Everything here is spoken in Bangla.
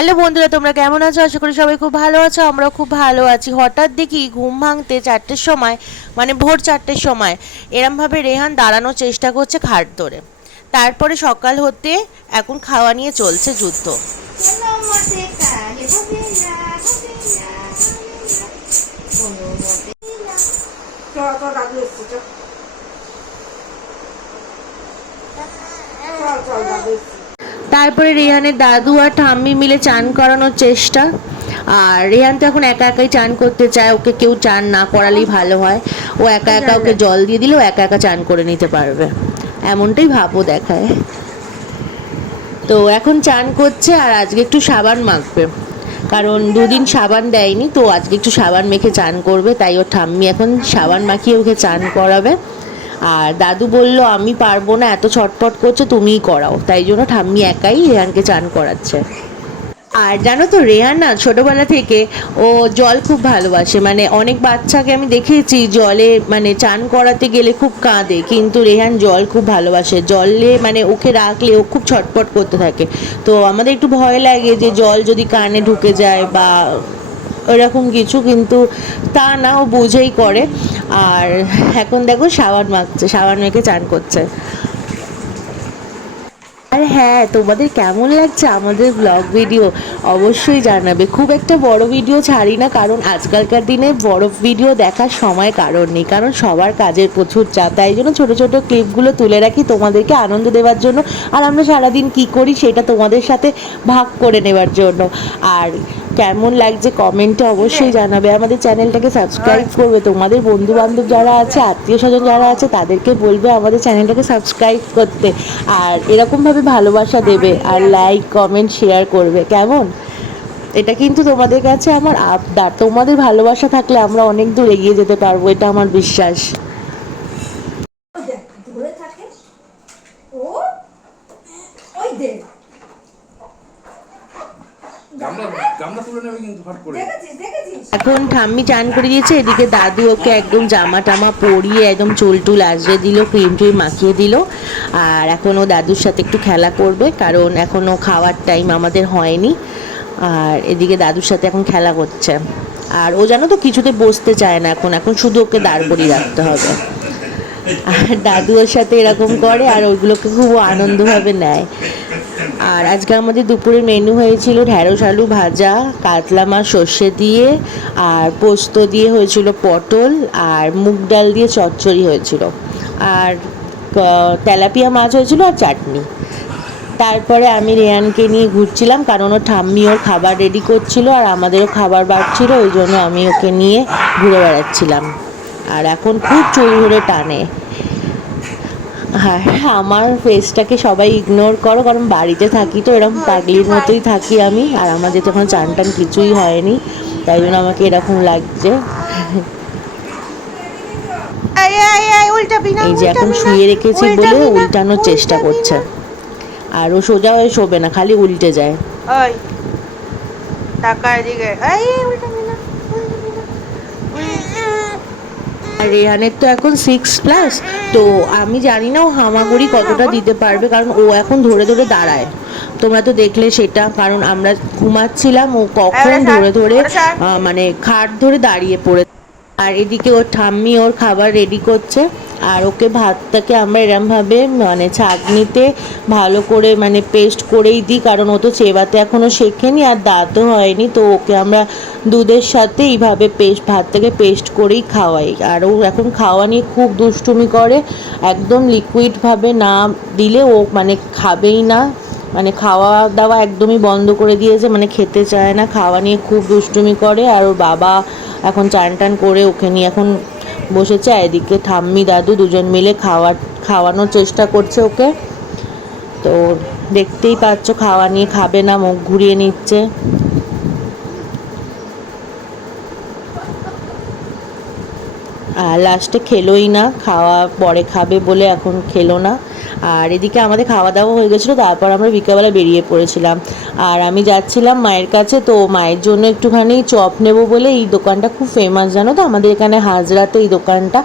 হ্যালো বন্ধুরা, তোমরা কেমন আছো? আশা করি সবাই খুব ভালো আছো। আমরাও খুব ভালো আছি। হঠাৎ দেখি ঘুম ভাঙতে 4টের সময়, মানে ভোর 4টের সময় এরমভাবে রেহান দাঁড়ানোর চেষ্টা করছে খাট ধরে। তারপরে সকাল হতে এখন খাওয়া নিয়ে চলছে যুদ্ধ। তারপরে রেহানের দাদু আর ঠাম্মি মিলে চান করানোর চেষ্টা। আর রেহান তো এখন একা একাই চান করতে চায়, ওকে কেউ চান না করালেই ভালো হয়। ও একা একা ওকে জল দিয়ে দিলেও একা একা চান করে নিতে পারবে, এমনটাই ভাবও দেখায়। তো এখন চান করছে আর আজকে একটু সাবান মাখবে, কারণ দুদিন সাবান দেয়নি, তো আজকে একটু সাবান মেখে চান করবে। তাই ওর ঠাম্মি এখন সাবান মাখিয়ে ওকে চান করাবে। আর দাদু বলল আমি পারবো না, এত ছটপট করছে, তুমিই করাও। তাই জন্য ঠাম্মি একাই রেহানকে চান করাচ্ছে। আর জানো তো, রেহান না ছোটবেলা থেকে ও জল খুব ভালোবাসে। মানে অনেক বাচ্চাকে আমি দেখেছি জলে মানে চান করাতে গেলে খুব কাঁদে, কিন্তু রেহান জল খুব ভালোবাসে। জলে মানে ওকে রাখলে ও খুব ছটপট করতে থাকে। তো আমাদের একটু ভয় লাগে যে জল যদি কানে ঢুকে যায় বা ওরকম কিছু, কিন্তু তা না, ও বুঝেই করে। আর এখন দেখো সাবান মাখছে, সাবান মেখে চান করছে। আর হ্যাঁ, তোমাদের কেমন লাগছে আমাদের ব্লগ ভিডিও অবশ্যই জানাবে। খুব একটা বড় ভিডিও ছাড়ি না, কারণ আজকালকার দিনে বড় ভিডিও দেখার সময় কারণ নেই, কারণ সবার কাজের প্রচুর চাপ। তাই জন্য ছোটো ছোটো ক্লিপগুলো তুলে রাখি তোমাদেরকে আনন্দ দেওয়ার জন্য, আর আমরা সারাদিন কী করি সেটা তোমাদের সাথে ভাগ করে নেওয়ার জন্য। আর কেমন লাগছে কমেন্টে অবশ্যই জানাবে। আমাদের চ্যানেলটাকে সাবস্ক্রাইব করবে, তোমাদের বন্ধু বান্ধব যারা আছে, আত্মীয় স্বজন যারা আছে, তাদেরকে বলবে আমাদের চ্যানেলটাকে সাবস্ক্রাইব করতে। আর এরকমভাবে ভালোবাসা দেবে, আর লাইক কমেন্ট শেয়ার করবে, কেমন? এটা কিন্তু তোমাদের কাছে আমার আবদার। তোমাদের ভালোবাসা থাকলে আমরা অনেক দূর এগিয়ে যেতে পারবো, এটা আমার বিশ্বাস। এখন ঠাম্মি চান করে দিয়েছে, এদিকে দাদু ওকে একদম জামা টামা পরিয়ে একদম চুল টুল আজরে দিল, ক্রিম ট্রিম মাখিয়ে দিল। আর এখন ও দাদুর সাথে একটু খেলা করবে, কারণ এখনও খাওয়ার টাইম আমাদের হয়নি। আর এদিকে দাদুর সাথে এখন খেলা করছে। আর ও জানো তো কিছুতে বসতে চায় না, এখন এখন শুধু ওকে দাঁড় করিয়ে রাখতে হবে। আর দাদু ওর সাথে এরকম করে, আর ওইগুলোকে খুব আনন্দভাবে নেয়। আর আজকে আমাদের দুপুরের মেনু হয়েছিল ঢ্যাঁড়স আলু ভাজা, কাতলা মাছ সর্ষে দিয়ে, আর পোস্ত দিয়ে হয়েছিল পটল, আর মুগ ডাল দিয়ে চচ্চড়ি হয়েছিল, আর তেলাপিয়া মাছ হয়েছিল, আর চাটনি। তারপরে আমি রেয়ানকে নিয়ে ঘুরছিলাম, কারণ ওর ঠাম্মি ওর খাবার রেডি করছিল, আর আমাদেরও খাবার বাড়ছিল, ওই জন্য আমি ওকে নিয়ে ঘুরে বেড়াচ্ছিলাম। আর এখন খুব চুল ধরে টানে। হ্যাঁ, আমার ফেসটাকে সবাই ইগনোর করো, কারণ বাড়িতে থাকি তো এরকম পাগলির মতোই থাকি আমি। আর আমার যেহেতু এখন চান টান কিছুই হয়নি, তাই জন্য আমাকে এরকম লাগছে। এই যে এখন শুয়ে রেখেছি বলে উল্টানোর চেষ্টা করছে, আর ও সোজা হয়ে শোবে না, খালি উল্টে যায়। আর রেহানের তো এখন 6+, তো আমি জানি না ও হামাগুড়ি কতটা দিতে পারবে, কারণ ও এখন ধরে ধরে দাঁড়ায়। তোমরা তো দেখলে সেটা, কারণ আমরা ঘুমাচ্ছিলাম, ও কখন ধরে ধরে মানে খাট ধরে দাঁড়িয়ে পড়ে। আর এদিকে ওর ঠাম্মি ওর খাবার রেডি করছে। আর ওকে ভাতটাকে আমরা এরমভাবে মানে ছাঁকনিতে ভালো করে মানে পেস্ট করেই দিই, কারণ ও তো চেবাতে এখনও শেখেনি, আর দাঁতও হয়নি। তো ওকে আমরা দুধের সাথে এইভাবে ভাতটাকে পেস্ট করেই খাওয়াই। আর ও এখন খাওয়া নিয়ে খুব দুষ্টুমি করে, একদম লিকুইডভাবে না দিলে ও মানে খাবেই না, মানে খাওয়া দাওয়া একদমই বন্ধ করে দিয়েছে, মানে খেতে চায় না, খাওয়া নিয়ে খুব দুষ্টুমি করে। আর ওর বাবা এখন চান টান করে ওকে নিয়ে এখন বসেছে, এদিকে ঠাম্মি দাদু দুজন মিলে খাওয়ানোর চেষ্টা করছে ওকে। তো দেখতেই পাচ্ছ খাওয়া নিয়ে খাবে না, মুখ ঘুরিয়ে নিচ্ছে। আর লাস্টে খেলোই না, খাওয়া পরে খাবে বলে এখন খেলো না। আর এদিকে আমাদের খাওয়া দাওয়া হয়ে গেছিলো, তারপর আমরা বিকালবেলা বেরিয়ে পড়েছিলাম। আর আমি যাচ্ছিলাম মায়ের কাছে, তো মায়ের জন্য একটুখানি চপ নেবো বলে। এই দোকানটা খুব ফেমাস জানো তো, আমাদের এখানে হাজরাতে এই দোকানটা।